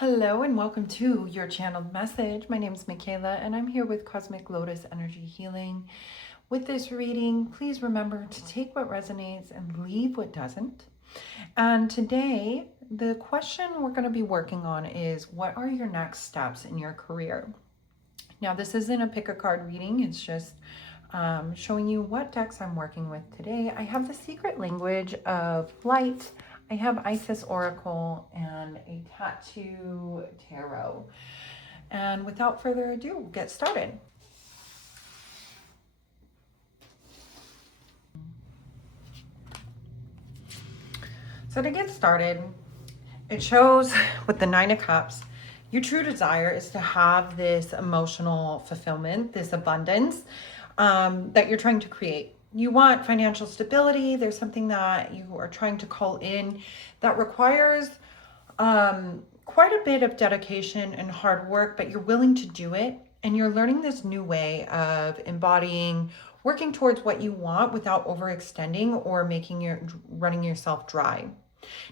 Hello and welcome to your channeled message. My name is Michaela and I'm here with Cosmic Lotus Energy Healing. With this reading, please remember to take what resonates and leave what doesn't. And today, the question we're going to be working on is, what are your next steps in your career? Now, this isn't a pick a card reading. It's just showing you what decks I'm working with today. I have the Secret Language of Light. I have Isis Oracle and a Tattoo Tarot. And without further ado, we'll get started. So to get started, it shows with the Nine of Cups, your true desire is to have this emotional fulfillment, this abundance that you're trying to create. You want financial stability. There's something that you are trying to call in that requires quite a bit of dedication and hard work, but you're willing to do it. And you're learning this new way of embodying, working towards what you want without overextending or running yourself dry.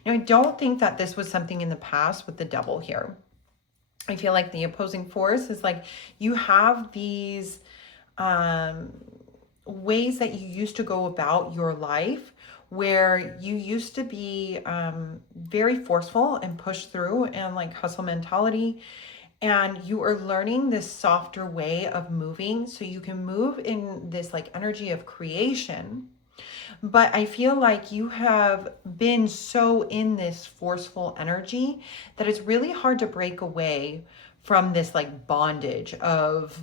Now, I don't think that this was something in the past with the Devil here. I feel like the opposing force is like you have these ways that you used to go about your life where you used to be very forceful and push through and like hustle mentality. And you are learning this softer way of moving so you can move in this like energy of creation. But I feel like you have been so in this forceful energy that it's really hard to break away from this like bondage of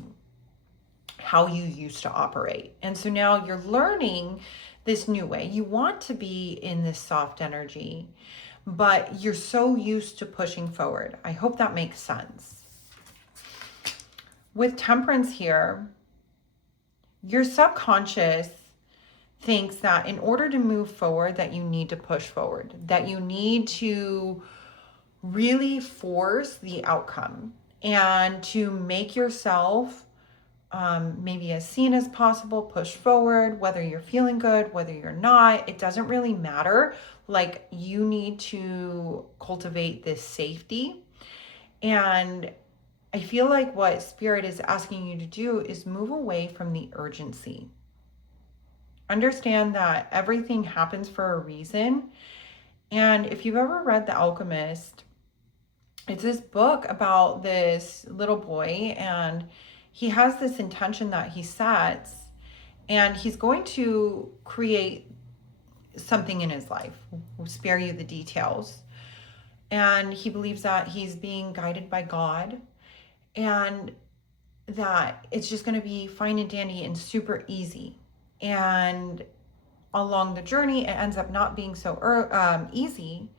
how you used to operate. And so now you're learning this new way. You want to be in this soft energy, but you're so used to pushing forward. I hope that makes sense. With Temperance here, your subconscious thinks that in order to move forward, that you need to push forward, that you need to really force the outcome and to make yourself maybe as seen as possible, push forward, whether you're feeling good, whether you're not, it doesn't really matter. Like, you need to cultivate this safety. And I feel like what Spirit is asking you to do is move away from the urgency. Understand that everything happens for a reason. And if you've ever read The Alchemist, it's this book about this little boy, and he has this intention that he sets, and he's going to create something in his life. We'll spare you the details. And he believes that he's being guided by God and that it's just going to be fine and dandy and super easy. And along the journey, it ends up not being so easy.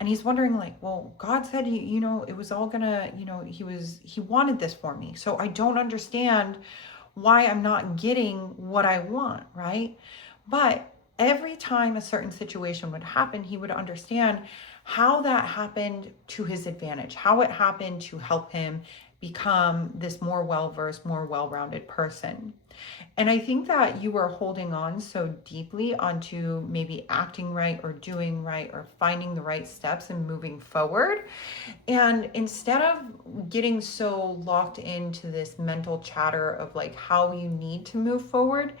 And he's wondering, like, well, God said, it was all gonna, he wanted this for me. So I don't understand why I'm not getting what I want, right? But every time a certain situation would happen, he would understand how that happened to his advantage, how it happened to help him become this more well-versed, more well-rounded person. And I think that you are holding on so deeply onto maybe acting right or doing right or finding the right steps and moving forward. And instead of getting so locked into this mental chatter of like how you need to move forward,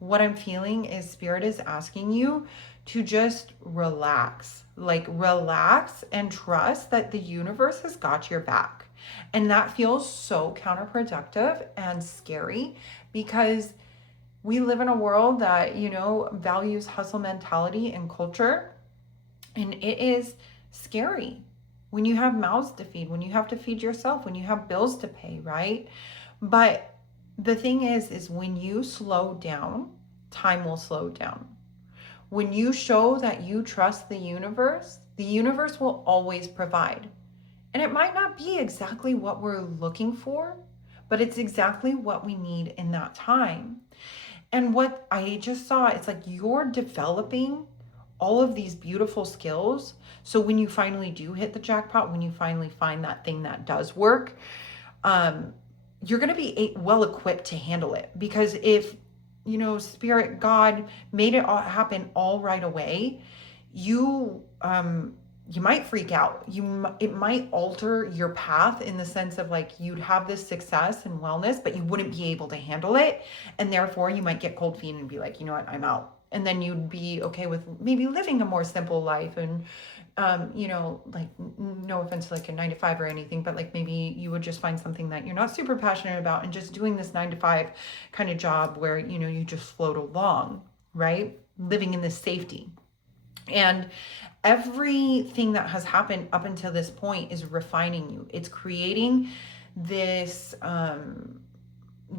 what I'm feeling is Spirit is asking you to just relax, like relax and trust that the universe has got your back. And that feels so counterproductive and scary because we live in a world that, values hustle mentality and culture. And it is scary when you have mouths to feed, when you have to feed yourself, when you have bills to pay, right? But the thing is when you slow down, time will slow down. When you show that you trust the universe will always provide. And it might not be exactly what we're looking for, but it's exactly what we need in that time. And what I just saw, it's like you're developing all of these beautiful skills. So when you finally do hit the jackpot, when you finally find that thing that does work, you're going to be well equipped to handle it. Because if, Spirit, God made it all happen all right away, you you might freak out. It might alter your path in the sense of like you'd have this success and wellness, but you wouldn't be able to handle it. And therefore you might get cold feet and be like, you know what, I'm out. And then you'd be okay with maybe living a more simple life and, like no offense to like a 9 to 5 or anything, but like maybe you would just find something that you're not super passionate about and just doing this 9 to 5 kind of job where, you just float along, right? Living in this safety. And everything that has happened up until this point is refining you. It's creating this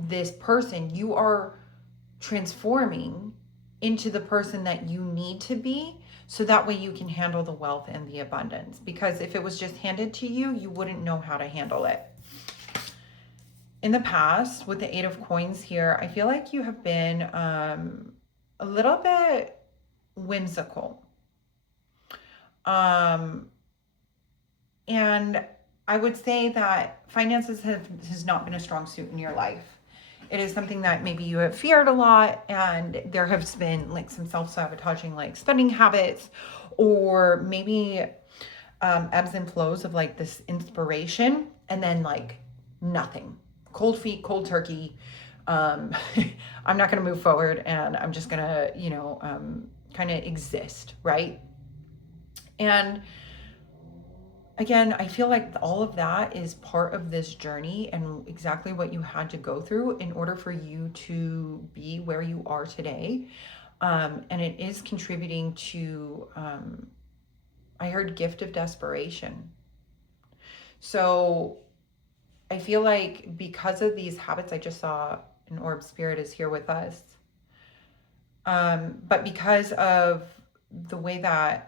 this person. You are transforming into the person that you need to be, so that way you can handle the wealth and the abundance. Because if it was just handed to you, you wouldn't know how to handle it. In the past, with the 8 of Coins here, I feel like you have been a little bit whimsical. And I would say that finances has not been a strong suit in your life. It is something that maybe you have feared a lot, and there has been like some self-sabotaging like spending habits, or maybe ebbs and flows of like this inspiration and then like nothing. Cold feet, cold turkey. I'm not going to move forward, and I'm just going to, kind of exist, right? And again, I feel like all of that is part of this journey and exactly what you had to go through in order for you to be where you are today. And it is contributing to, I heard gift of desperation. So I feel like because of these habits, I just saw an orb spirit is here with us. But because of the way that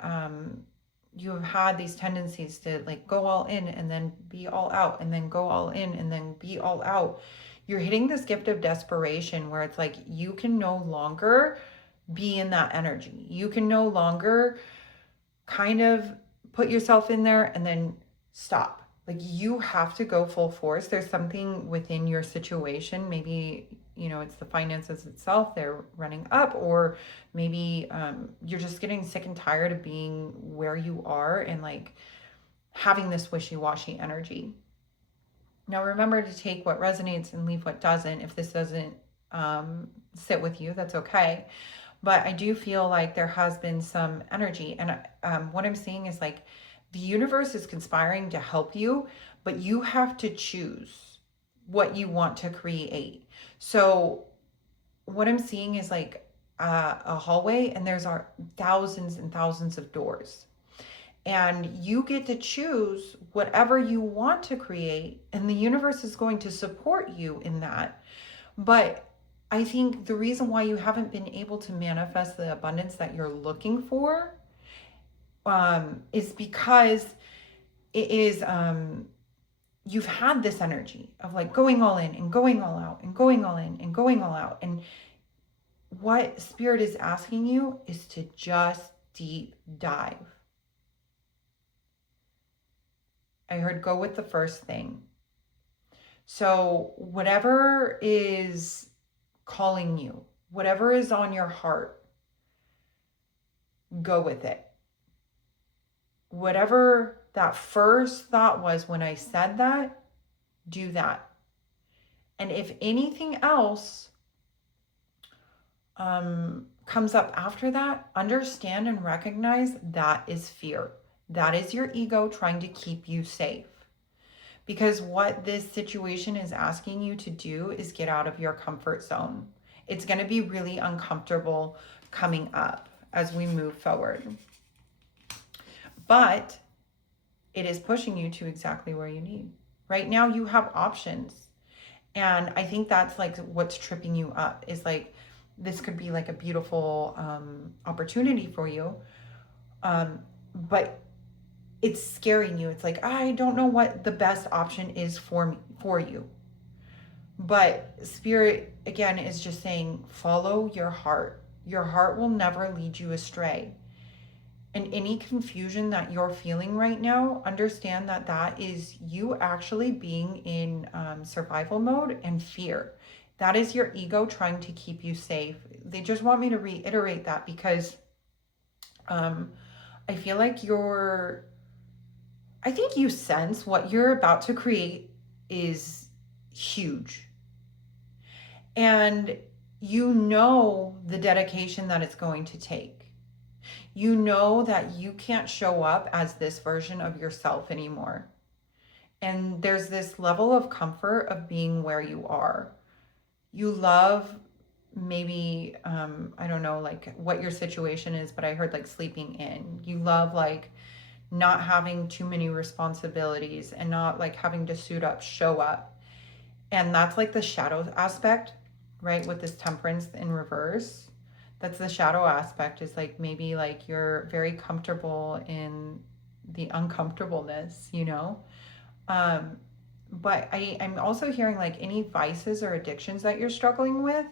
you have had these tendencies to like go all in and then be all out and then go all in and then be all out, you're hitting this gift of desperation where it's like you can no longer be in that energy. You can no longer kind of put yourself in there and then stop. Like you have to go full force. There's something within your situation. Maybe, it's the finances itself, they're running up, or maybe you're just getting sick and tired of being where you are and like having this wishy-washy energy. Now remember to take what resonates and leave what doesn't. If this doesn't sit with you, that's okay. But I do feel like there has been some energy. And what I'm seeing is like the universe is conspiring to help you, but you have to choose what you want to create. So what I'm seeing is like a hallway, and there's thousands and thousands of doors. And you get to choose whatever you want to create, and the universe is going to support you in that. But I think the reason why you haven't been able to manifest the abundance that you're looking for is because it is you've had this energy of like going all in and going all out and going all in and going all out. And what spirit is asking you is to just deep dive. I heard go with the first thing. So whatever is calling you, whatever is on your heart, go with it. Whatever that first thought was when I said that, do that. And if anything else comes up after that, understand and recognize that is fear. That is your ego trying to keep you safe. Because what this situation is asking you to do is get out of your comfort zone. It's going to be really uncomfortable coming up as we move forward. But it is pushing you to exactly where you need. Right now you have options. And I think that's like what's tripping you up is like, this could be like a beautiful opportunity for you. But it's scaring you. It's like, I don't know what the best option is for you. But spirit, again, is just saying, follow your heart. Your heart will never lead you astray. And any confusion that you're feeling right now, understand that that is you actually being in survival mode and fear. That is your ego trying to keep you safe. They just want me to reiterate that because I feel like I think you sense what you're about to create is huge. And you know the dedication that it's going to take. You know that you can't show up as this version of yourself anymore. And there's this level of comfort of being where you are. You love maybe, I don't know, like what your situation is, but I heard like sleeping in. You love like not having too many responsibilities and not like having to suit up, show up. And that's like the shadow aspect, right? With this temperance in reverse. That's the shadow aspect, is like maybe like you're very comfortable in the uncomfortableness, you know? Um, but I'm also hearing like any vices or addictions that you're struggling with,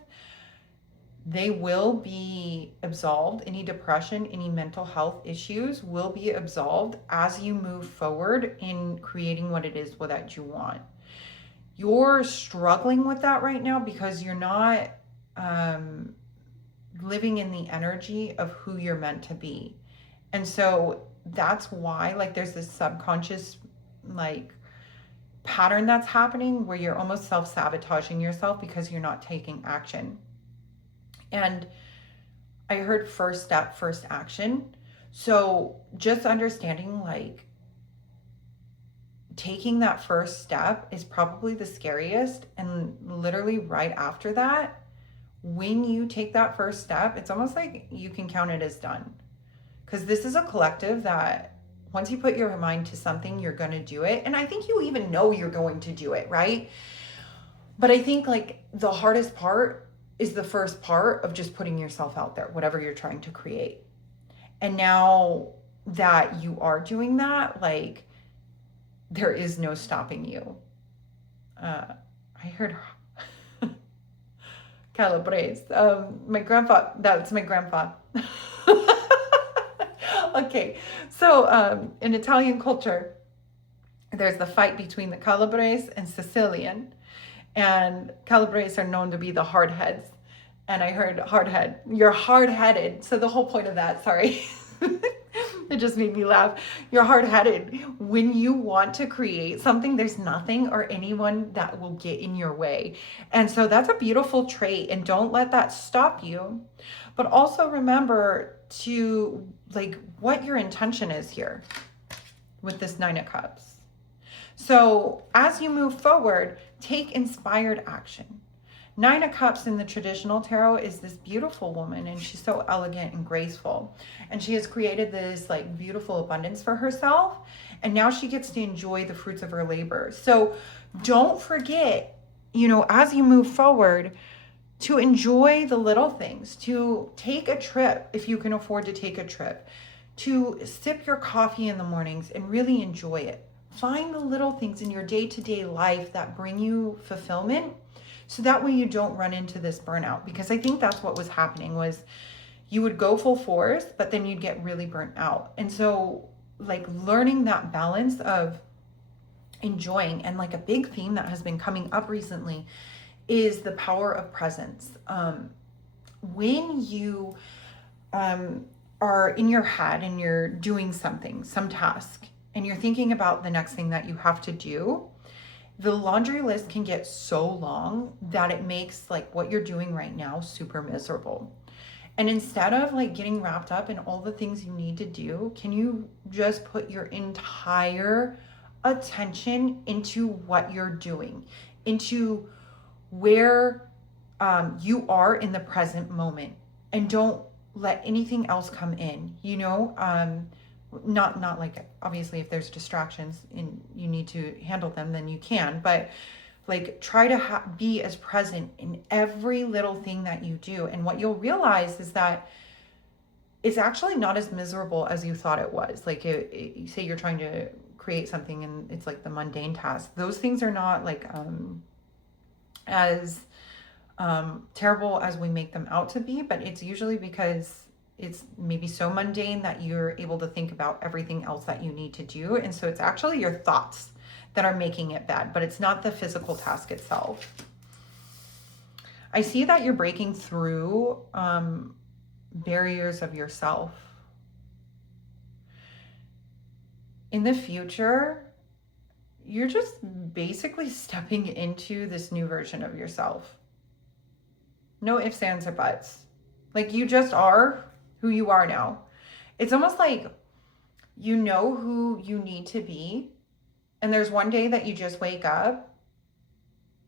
they will be absolved. Any depression, any mental health issues will be absolved as you move forward in creating what it is that you want. You're struggling with that right now because you're not living in the energy of who you're meant to be. And so that's why like there's this subconscious like pattern that's happening where you're almost self-sabotaging yourself because you're not taking action. And I heard first step, first action. So just understanding like taking that first step is probably the scariest. And literally right after that, when you take that first step, it's almost like you can count it as done. Because this is a collective that once you put your mind to something, you're going to do it. And I think you even know you're going to do it, right? But I think like the hardest part is the first part of just putting yourself out there, whatever you're trying to create. And now that you are doing that, like there is no stopping you. I heard calabres. My grandpa, that's my grandpa. Okay, so in Italian culture, there's the fight between the Calabrese and Sicilian. And Calabrese are known to be the hard heads. And I heard hard head. You're hard headed. So the whole point of that, sorry, it just made me laugh. You're hard headed. When you want to create something, there's nothing or anyone that will get in your way. And so that's a beautiful trait. And don't let that stop you. But also remember to like what your intention is here with this Nine of Cups. So as you move forward, take inspired action. Nine of Cups in the traditional tarot is this beautiful woman, and she's so elegant and graceful. And she has created this like beautiful abundance for herself. And now she gets to enjoy the fruits of her labor. So don't forget, you know, as you move forward, to enjoy the little things, to take a trip if you can afford to take a trip, to sip your coffee in the mornings and really enjoy it. Find the little things in your day-to-day life that bring you fulfillment, so that way you don't run into this burnout. Because I think that's what was happening, was you would go full force, but then you'd get really burnt out. And so like learning that balance of enjoying, and like a big theme that has been coming up recently is the power of presence. When you are in your head and you're doing something, some task, and you're thinking about the next thing that you have to do, the laundry list can get so long that it makes like what you're doing right now super miserable. And instead of like getting wrapped up in all the things you need to do, can you just put your entire attention into what you're doing, into where you are in the present moment, and don't let anything else come in, you know? Not like, obviously if there's distractions and you need to handle them, then you can, but like try to be as present in every little thing that you do. And what you'll realize is that it's actually not as miserable as you thought it was. Like you say you're trying to create something and it's like the mundane task. Those things are not like as terrible as we make them out to be, but it's usually because it's maybe so mundane that you're able to think about everything else that you need to do. And so it's actually your thoughts that are making it bad, but it's not the physical task itself. I see that you're breaking through barriers of yourself. in the future, you're just basically stepping into this new version of yourself. No ifs, ands, or buts. Like, you just are who you are now. It's almost like you know who you need to be. And there's one day that you just wake up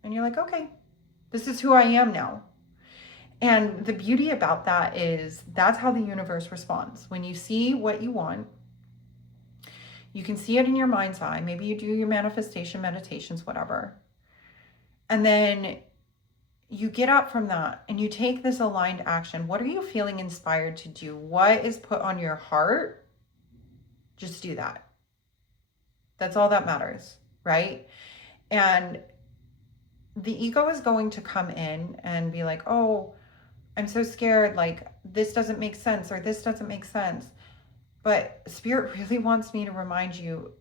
and you're like, okay, this is who I am now. And the beauty about that is that's how the universe responds. When you see what you want, you can see it in your mind's eye. Maybe you do your manifestation meditations, whatever. And then you get up from that and you take this aligned action. What are you feeling inspired to do? What is put on your heart? Just do that. That's all that matters, right? And the ego is going to come in and be like, oh, I'm so scared. Like, this doesn't make sense, or this doesn't make sense. But Spirit really wants me to remind you,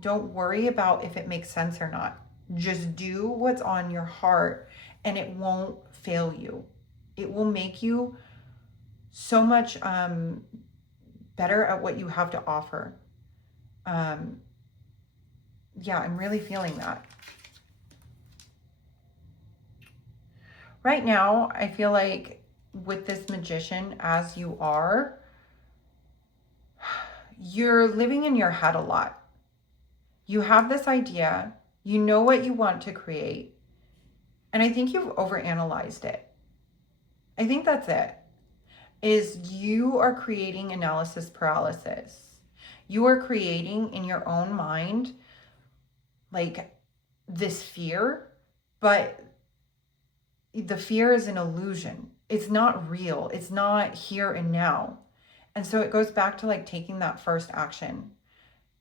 don't worry about if it makes sense or not. Just do what's on your heart, and it won't fail you. It will make you so much better at what you have to offer. Yeah, I'm really feeling that. Right now, I feel like with this magician, as you are, you're living in your head a lot. You have this idea, you know what you want to create, and I think you've overanalyzed it. I think that's it. Is you are creating analysis paralysis. You are creating in your own mind like this fear, but the fear is an illusion. It's not real. It's not here and now. And so it goes back to like taking that first action.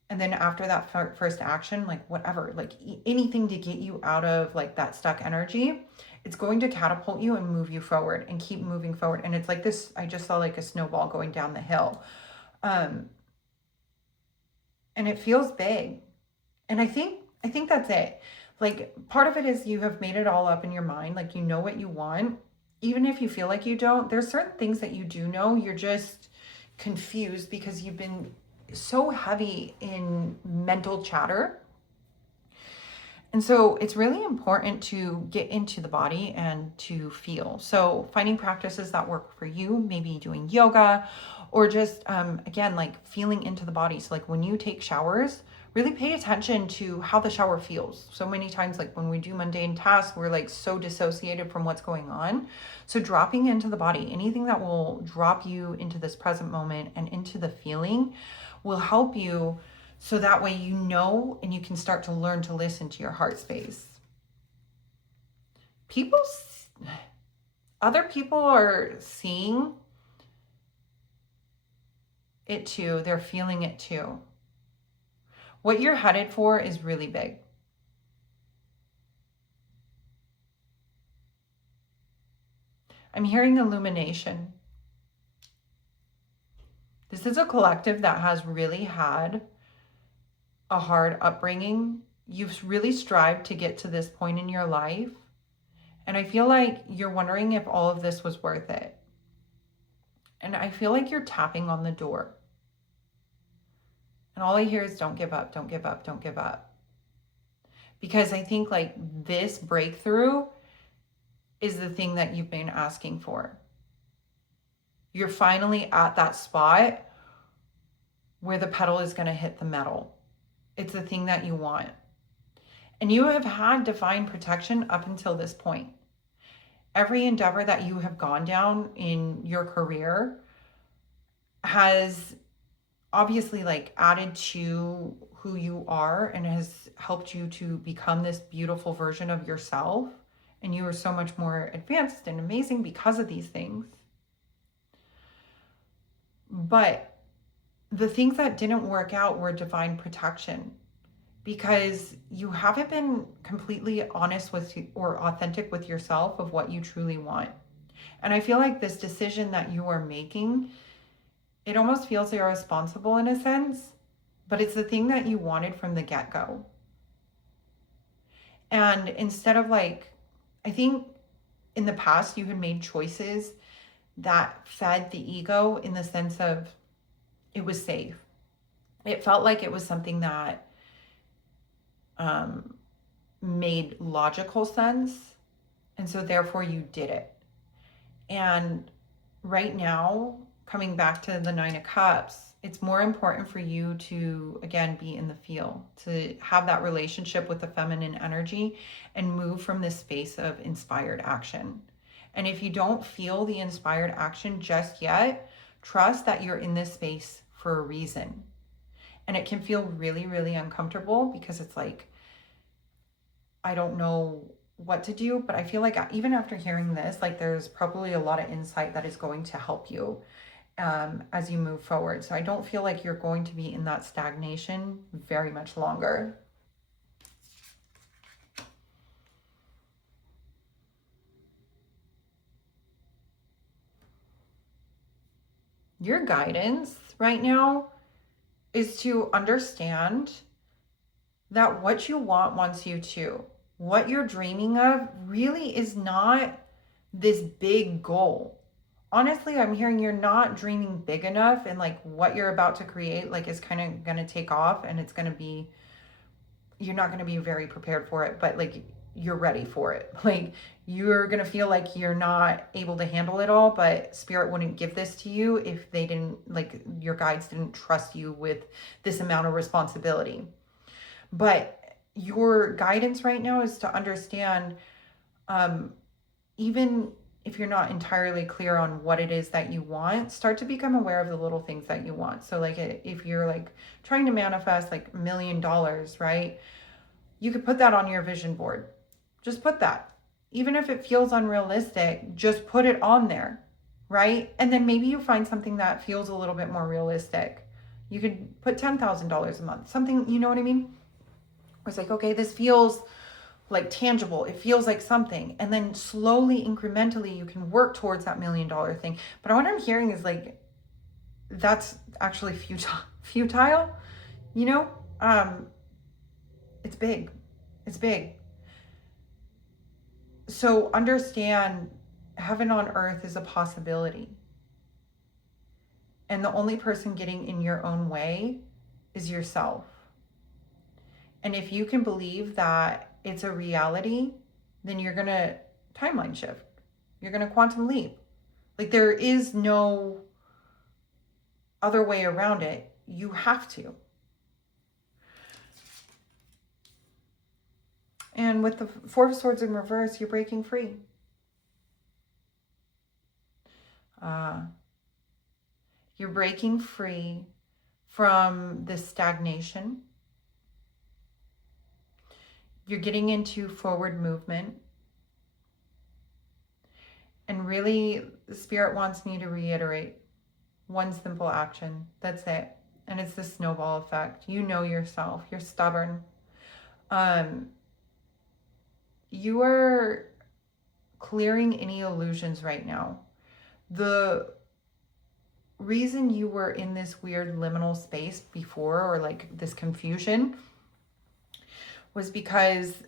And then after that first action, like whatever, like anything to get you out of like that stuck energy, it's going to catapult you and move you forward and keep moving forward. And it's like this, I just saw like a snowball going down the hill. And it feels big. And I think that's it. Like, part of it is you have made it all up in your mind. Like, you know what you want. Even if you feel like you don't, there's certain things that you do know. You're just confused because you've been so heavy in mental chatter. And so it's really important to get into the body and to feel. So finding practices that work for you, maybe doing yoga, or just, again, like feeling into the body. So like when you take showers, really pay attention to how the shower feels. So many times, like when we do mundane tasks, we're like so dissociated from what's going on. So dropping into the body, anything that will drop you into this present moment and into the feeling will help you. So that way you know, and you can start to learn to listen to your heart space. Other people are seeing it too. They're feeling it too. What you're headed for is really big. I'm hearing illumination. This is a collective that has really had a hard upbringing. You've really strived to get to this point in your life. And I feel like you're wondering if all of this was worth it. And I feel like you're tapping on the door. And all I hear is don't give up, don't give up, don't give up. Because I think like this breakthrough is the thing that you've been asking for. You're finally at that spot where the pedal is going to hit the metal. It's the thing that you want. And you have had divine protection up until this point. Every endeavor that you have gone down in your career has obviously like added to who you are and has helped you to become this beautiful version of yourself. And you are so much more advanced and amazing because of these things. But the things that didn't work out were divine protection, because you haven't been completely honest with or authentic with yourself of what you truly want. And I feel like this decision that you are making, it almost feels irresponsible in a sense, but it's the thing that you wanted from the get-go. And instead of like, I think in the past you had made choices that fed the ego in the sense of it was safe. it felt like it was something that um, made logical sense. And so therefore you did it. And right now, coming back to the Nine of Cups, it's more important for you to, again, be in the feel, to have that relationship with the feminine energy and move from this space of inspired action. And if you don't feel the inspired action just yet, trust that you're in this space for a reason. And it can feel really, really uncomfortable because it's like, I don't know what to do, but I feel like even after hearing this, like there's probably a lot of insight that is going to help you as you move forward. So I don't feel like you're going to be in that stagnation very much longer. Your guidance right now is to understand that what you want wants you to. What you're dreaming of really is not this big goal. Honestly, I'm hearing you're not dreaming big enough, and like what you're about to create like is kind of going to take off, and it's going to be, you're not going to be very prepared for it, but like you're ready for it. Like you're going to feel like you're not able to handle it all, but spirit wouldn't give this to you if they didn't, like your guides didn't trust you with this amount of responsibility. But your guidance right now is to understand, even if you're not entirely clear on what it is that you want, start to become aware of the little things that you want. So like if you're like trying to manifest like $1,000,000, right? You could put that on your vision board. Just put that. Even if it feels unrealistic, just put it on there, right? And then maybe you find something that feels a little bit more realistic. You could put $10,000 a month, something, you know what I mean? It's like, okay, this feels like tangible. It feels like something. And then slowly, incrementally, you can work towards that $1,000,000 thing. But what I'm hearing is like, that's actually futile, you know? It's big. It's big. So understand, heaven on earth is a possibility. And the only person getting in your own way is yourself. And if you can believe that it's a reality, then you're going to timeline shift. You're going to quantum leap. Like there is no other way around it. You have to. And with the Four of Swords in reverse, you're breaking free. You're breaking free from this stagnation. You're getting into forward movement. And really, the Spirit wants me to reiterate one simple action. That's it. And it's the snowball effect. You know yourself. You're stubborn. You are clearing any illusions right now. The reason you were in this weird liminal space before, or like this confusion, was because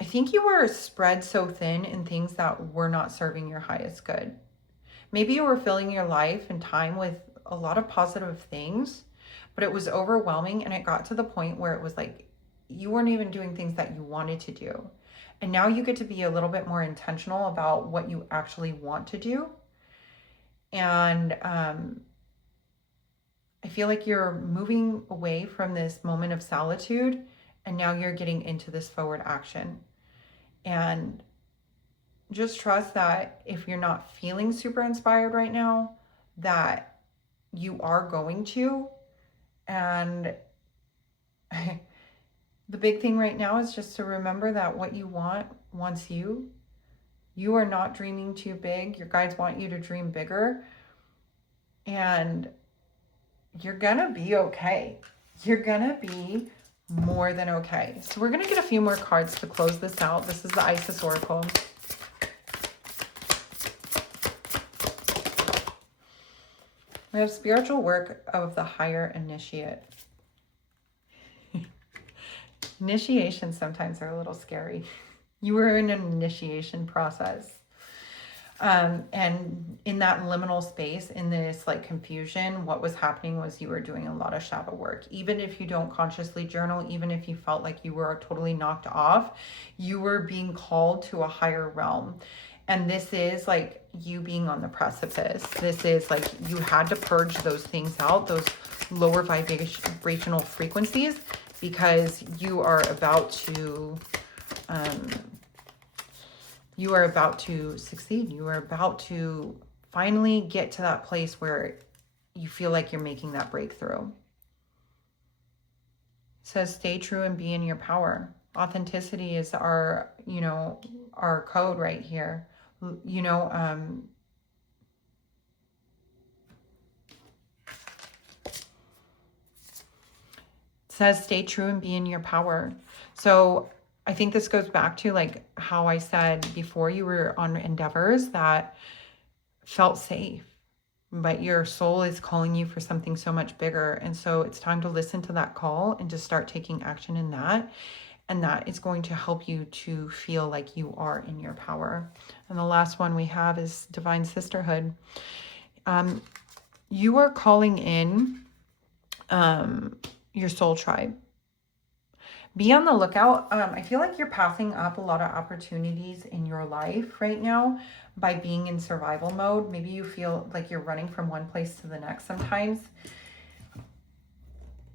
I think you were spread so thin in things that were not serving your highest good. Maybe you were filling your life and time with a lot of positive things, but it was overwhelming, and it got to the point where it was like you weren't even doing things that you wanted to do. And now you get to be a little bit more intentional about what you actually want to do. And I feel like you're moving away from this moment of solitude, and now you're getting into this forward action. And just trust that if you're not feeling super inspired right now, that you are going to. And the big thing right now is just to remember that what you want wants you. You are not dreaming too big. Your guides want you to dream bigger. And you're gonna be okay. You're gonna be more than okay. So we're gonna get a few more cards to close this out. This is the Isis Oracle. We have spiritual work of the higher initiate. Initiations sometimes are a little scary. You were in an initiation process. And in that liminal space, in this like confusion, what was happening was you were doing a lot of shadow work. Even if you don't consciously journal, even if you felt like you were totally knocked off, you were being called to a higher realm. And this is like you being on the precipice. This is like you had to purge those things out, those lower vibrational frequencies, because you are about to succeed. You are about to finally get to that place where you feel like you're making that breakthrough. It says stay true and be in your power. Authenticity is our, our code right here. Says stay true and be in your power. So I think this goes back to like how I said before, you were on endeavors that felt safe, but your soul is calling you for something so much bigger. And so it's time to listen to that call and to start taking action in that. And that is going to help you to feel like you are in your power. And the last one we have is divine sisterhood. You are calling in your soul tribe. Be on the lookout. I feel like you're passing up a lot of opportunities in your life right now by being in survival mode. Maybe you feel like you're running from one place to the next sometimes.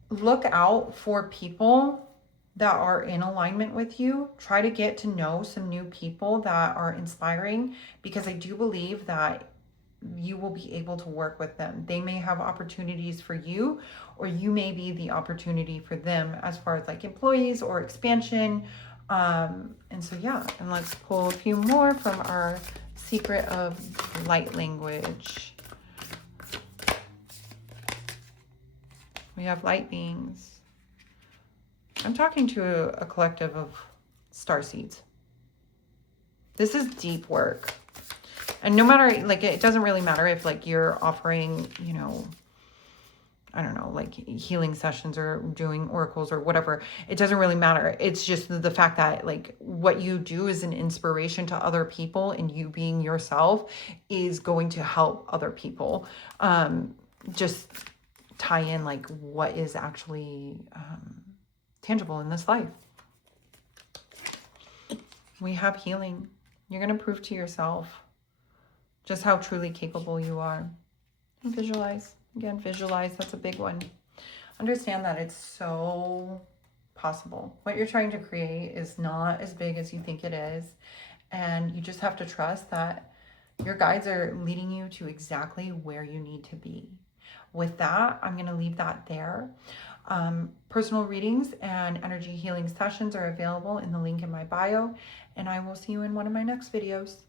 Look out for people that are in alignment with you. Try to get to know some new people that are inspiring, because I do believe that you will be able to work with them. They may have opportunities for you, or you may be the opportunity for them as far as like employees or expansion. And so, yeah, and let's pull a few more from our secret of light language. We have light beings. I'm talking to a collective of starseeds. This is deep work. And no matter, like, it doesn't really matter if, like, you're offering, I don't know, like healing sessions or doing oracles or whatever. It doesn't really matter. It's just the fact that, like, what you do is an inspiration to other people, and you being yourself is going to help other people. Just tie in, like, what is actually tangible in this life. We have healing. You're going to prove to yourself just how truly capable you are. And visualize. Again, visualize. That's a big one. Understand that it's so possible. What you're trying to create is not as big as you think it is. And you just have to trust that your guides are leading you to exactly where you need to be. With that, I'm going to leave that there. Personal readings and energy healing sessions are available in the link in my bio. And I will see you in one of my next videos.